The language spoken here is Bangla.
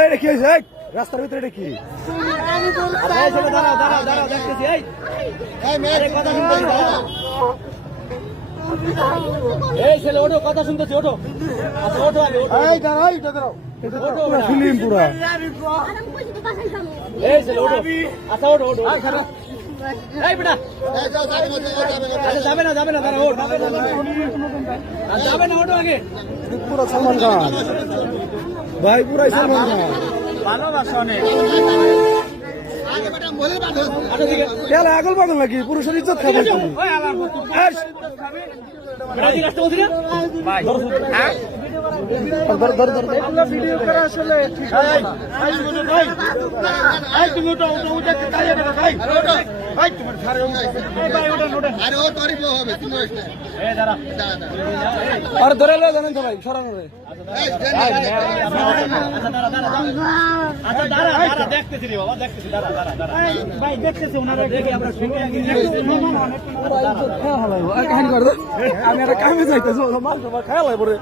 এই দেখি রাস্তার ভিতরে দেখি এই ছেলে ওঠো, কথা শুনতেছি, ওঠো। আচ্ছা ওঠো আগে, ফিল্ম পুরা এই ছেলে ওঠো। আচ্ছা ওঠো, ওঠো। এই বেটা, আচ্ছা যাবে না, দাঁড়া, ওঠ। যাবে না, ওঠো আগে। পুরা সালমান খান ভাই, পুরাই সালমান খান। ভালোবাসা অনেক। খেলা আগল পাগল নাকি? পুরুষের ইজ্জত খাবে আর ধরে জানেন তো ভাই সরানো রে। আচ্ছা দাঁড়া, দেখতেছি রে বাবা, দেখতেছি, দাঁড়া। ভাই দেখতেছি, ওনারা দেখি আমরা শুনে আমি একটা কামে যাইতেছি, মাল খাওয়া লাগবে।